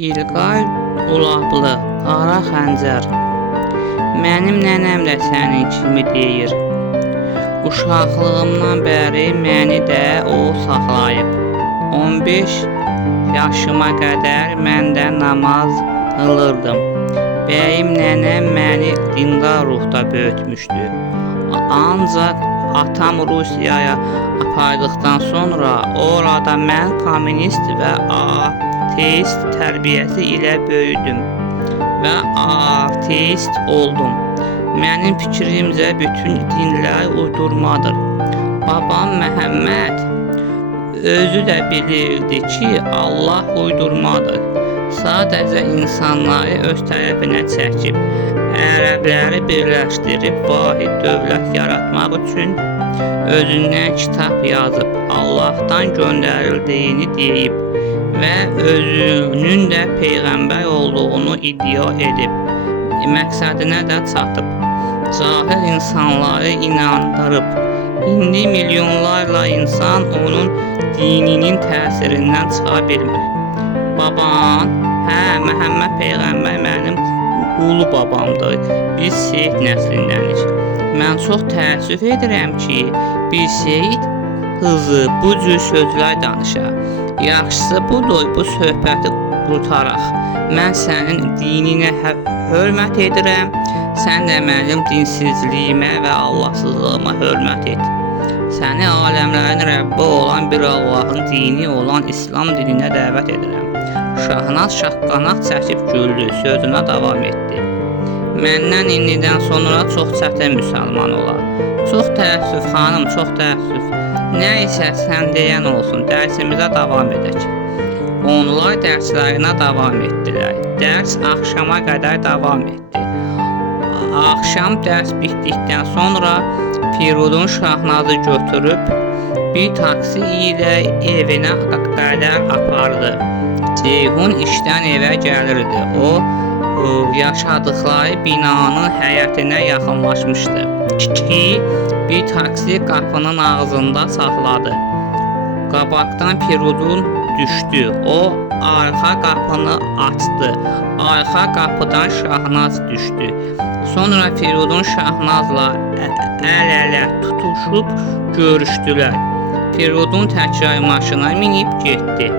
İlqay Ulaqlı, Qara xəncər. Mənim nənəm də sənin kimi deyir. Uşaqlığımdan bəri məni də o saxlayıb. 15 yaşıma qədər mən də namaz qılırdım. Bəyim nənəm məni dindar ruhda böyütmüşdü. Ancaq atam Rusiyaya apardıqdan sonra orada mən kommunist və ateist tərbiyəsi ilə böyüdüm və ateist oldum. Mənim fikrimcə bütün dinlər uydurmadır. Babam Məhəmməd özü də bilirdi ki, Allah uydurmadır. Sadəcə insanları öz tərəfinə çəkib, ərəbləri birləşdirib vahid dövlət yaratmaq üçün özündən kitab yazıb, Allahdan göndərildiyini deyib və özünün də peyğəmbər olduğunu iddia edib, məqsədinə də çatıb. Cahil insanları inandırıb. İndi milyonlarla insan onun dininin təsirindən çıxa bilmir. Baban, Məhəmməd peyğəmbər mənim ulu babamdır. Biz Seyid nəslindənik. Mən çox təəssüf edirəm ki, bir Seyid qızı bu cür sözlər danışar. Yaxşısı budur, bu söhbəti qurtaraq. Mən sənin dininə hörmət edirəm. Sən də mənim dinsizliyimə və Allahsızlığıma hörmət et. Səni aləmlərin Rəbbi olan bir Allahın dini olan İslam dininə dəvət edirəm. Şahnaz şaqqanaq çəkib güldü, sözünə davam etdi. Məndən indidən sonra çox çətin müsəlman olar. Çox təəssüf xanım, çox təəssüf. Nə isə sən deyən olsun, dərsimizə davam edək. Onlar dərslərinə davam etdilər. Dərs axşama qədər davam etdi. Axşam dərs bitdikdən sonra Firudun Şahnazı götürüb bir taksi ilə evinə qədər apardı. Ceyhun işdən evə gəlirdi. O, yaşadıkları binanın həyətinə yaxınlaşmışdı ki, bir taksi qapının ağzında saxladı. Qabaqdan Firudun düşdü. O, arxa qapını açdı. Arxa qapıdan Şahnaz düşdü. Sonra Firudun Şahnazla əl-ələ tutuşub görüşdülər. Firudun təkrar maşına minib getdi.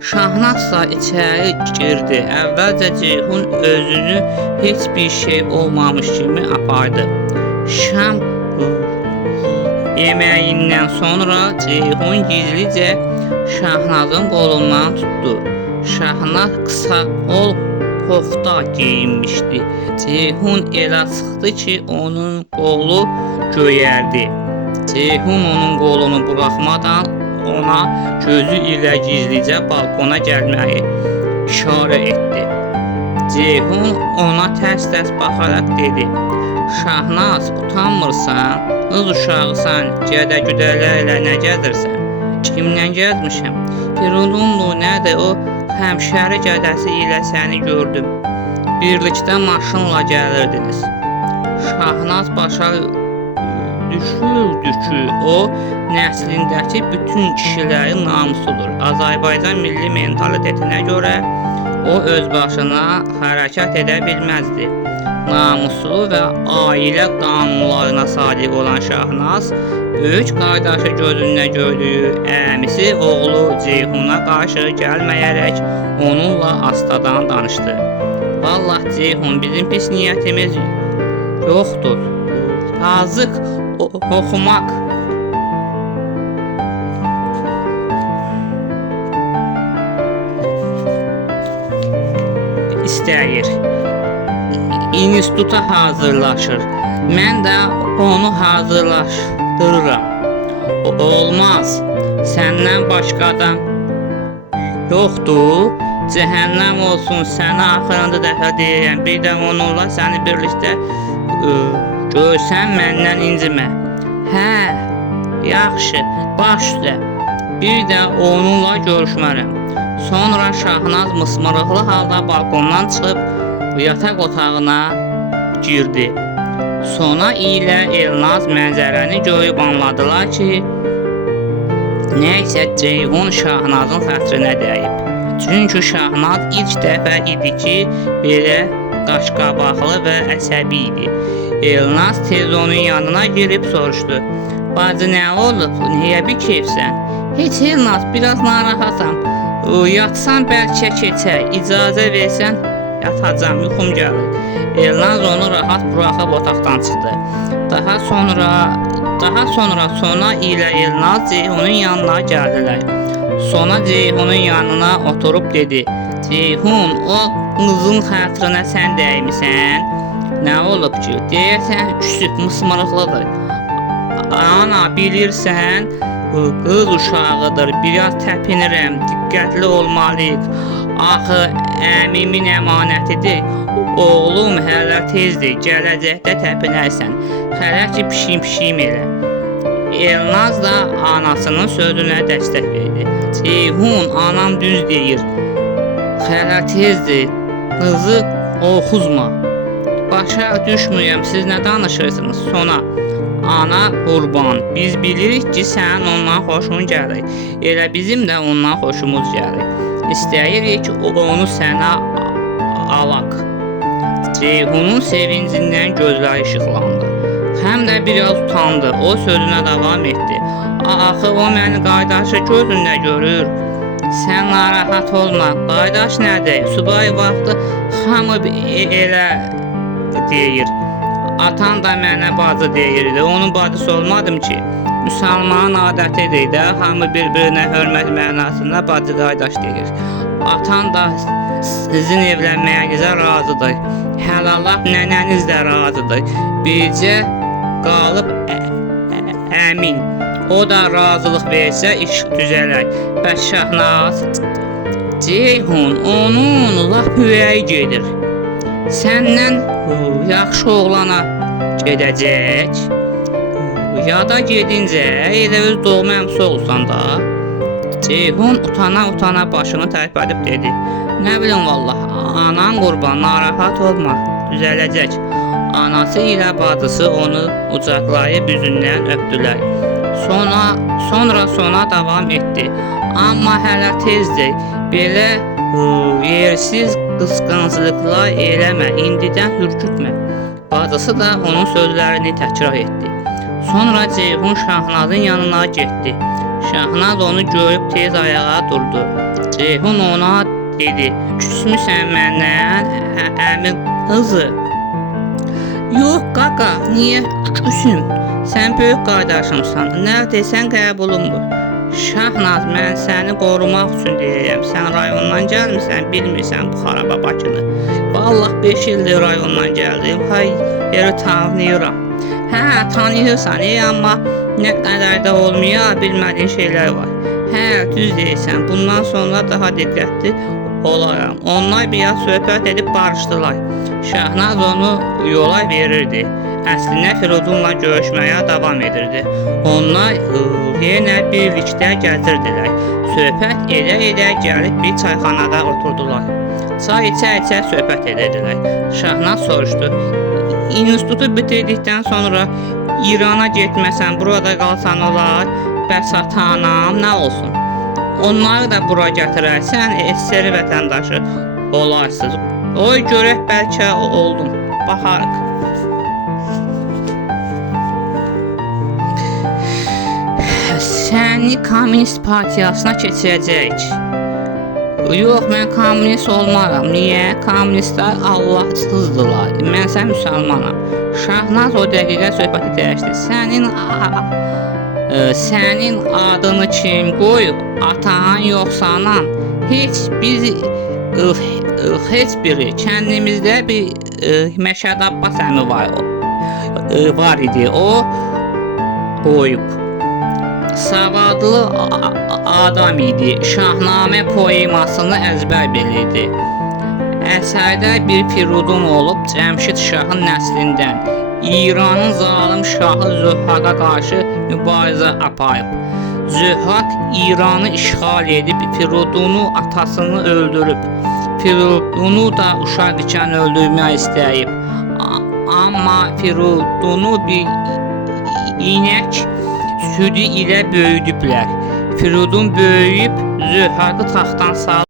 Şahnaz da içəri girdi. Əvvəlcə Ceyhun özünü heç bir şey olmamış kimi apardı. Şam yeməyindən sonra Ceyhun gizlicə Şahnazın qolundan tutdu. Şahnaz qısa qol kofta geyinmişdi. Ceyhun elə çıxdı ki, onun qolu göyərdi. Ceyhun onun qolunu buraxmadan ona gözü ilə gizlicə balkona gəlməyi işarə etdi. Ceyhun ona tərs-tərs baxaraq dedi: Şahnaz, utanmırsan? Qız uşağısan, gədə-güdələrlə nə gəzirsən? Kimlə gəzmişəm? Firudunlu nədir o? Həmşəri gədəsi ilə səni gördüm. Birlikdə maşınla gəlirdiniz. Şahnaz başa düşürdü ki, o nəslindəki bütün kişilərin namusudur. Azərbaycan milli mentalitetinə görə o öz başına hərəkət edə bilməzdi. Namuslu və ailə qanunlarına sadiq olan Şahnaz, böyük qardaşı gözündə gördüyü əmisi oğlu Ceyhuna qarşı gəlməyərək onunla astadan danışdı. Vallah Ceyhun, bizim pis niyyətimiz yoxdur. Yazıq oxumaq istəyir. İnstituta hazırlaşır. Mən də onu hazırlaşdırıram. Olmaz. Səndən başqa adam yoxdur. Cəhənnəm olsun, sənə axırıncı dəfə deyirəm. Bir də onunla səni birlikdə görsən məndən incimə. Hə, yaxşı, baş üstə. Bir də onunla görüşmərəm. Sonra Şahnaz mısmırıqlı halda balkondan çıxıb yataq otağına girdi. Sona ilə Elnaz mənzərəni görüb anladılar ki, nəysə Ceyhun Şahnazın xətrinə dəyib. Çünki Şahnaz ilk dəfə idi ki, belə qaşqabaqlı və əsəbi idi. Elnaz tez onun yanına girib soruşdu. Bacı, nə olub? Niyə bir keyfsən? Heç Elnaz, biraz narahatam. Yatsan bəlkə keçər. İcazə versən yatacam, yuxum gəlir. Elnaz onu rahat buraxıb otaqdan çıxdı. Daha sonra Sona ilə Elnaz Ceyhunun yanına gəldilər. Sona Ceyhunun yanına oturub dedi. Ceyhun, o qızın xətrinə sən dəymisən? Nə olub ki? Deyəsən küsüb, mısmırıqlıdır. Ana, bilirsən, qız uşağıdır, biraz təpinirəm, diqqətli olmalıyıq. Axı, əmimin əmanətidir. Oğlum hələ tezdir, gələcəkdə təpinərsən. Hələ ki pişim elə. Elnaz da anasının sözünə dəstək verdi. Ceyhun, anam düz deyir. Hələ tezdir, qızı oxuzma. Başa düşmürəm, siz nə danışırsınız? Sona, ana qurban, biz bilirik ki, sənin ondan xoşun gəlir. Elə bizim də ondan xoşumuz gəlir. İstəyirik ki, onu sənə alaq. Ceyhunun sevincindən gözləri işıqlandı. Həm də biraz utandı. O sözünə davam etdi. Axı, o məni qardaşı gözündə görür. Sən narahat olma. Qardaş nədir? Subay vaxtı hamı elə deyir. Atan da mənə bacı deyirdi. Onun bacısı olmadım ki. Müsəlmanın adətidir də, hamı bir-birinə hörmət mənasında bacı qardaş deyir. Atan da sizin evlənməyinizə razıdır. Həlallab nənəniz də razıdır. Bircə qalıb əmin. O da razılıq versə iş düzələr. Bəs Şahnaz? Ceyhun, onun lap ürəyi gedir. Səndən yaxşı oğlana gedəcək. Ya da gedincə elə öz doğma əmsi olsan da. Ceyhun utana başını tərpədib dedi. Nə bilim vallah, anan qurban, narahat olma, düzələcək. Anası ilə bacısı onu qucaqlayıb üzündən öpdülər. Sonra davam etdi. Amma hələ tezdir, belə yersiz qısqanclıqlar eləmə, indidən hürkütmə. Bacısı da onun sözlərini təkrar etdi. Sonra Ceyhun Şahnazın yanına getdi. Şahnaz onu görüb tez ayağa durdu. Ceyhun ona dedi, küsmüsən məndən, əmi qızı? Yox qaqa, niyə küsüm? Sən böyük qardaşımsan, nə desən qəbulumdur. Şahnaz, mən səni qorumaq üçün deyirəm. Sən rayondan gəlmirsən, bilmirsən bu xaraba Bakını. Vallahi 5 ildir rayondan gəldim. Hay, yeri tanıyıram. Hə, tanıyırsan, amma nə qədər də olmaya bilmədiyin şeylər var. Hə, düz deyirsən. Bundan sonra daha diqqətli olaram. Onlar biraz söhbət edib barışdılar. Şahnaz onu yola verirdi. Əslində Firuzunla görüşməyə davam edirdi. Onlar yenə birlikdə gəzirdilər. Söhbət edə gəlib bir çayxanada oturdular. Çay içə söhbət edirdilər. Şahnaz soruşdu. İnstitutu bitirdikdən sonra İrana getməsən, burada qalsan olar. Bəs ata-anam nə olsun? Onları da bura gətirərsən, SSR vətəndaşı olarsınız. Oy görək, bəlkə oldum. Baxarıq. Səni Komünist Partiyasına keçirəcək. Yox, mən komünist olmaram. Niyə? Komünistlər Allahsızdırlar. Mən sən müsəlmanam. Şahnaz o dəqiqə söhbəti dəyişdi. Sənin adını kim qoyub? Atan yoxsa anan? Heç biri. Kəndimizdə bir Məşəd Abbas əmi var idi. O qoyub. Savadlı adam idi. Şahnamə poemasını əzbər bilirdi. Əsərdə bir Firuzun olub Cəmşid Şahın nəslindən İranın zalim şahı Zöhhaka qarşı mübarizə aparıb. Zöhhak İranı işğal edib Firuzunu atasını öldürüb. Firuzunu da uşaq ikən öldürmək istəyib. Amma Firuzunu bir inək südü ilə böyüdüblər. Firuzun böyüyüb Zöhhakı taxtdan salıb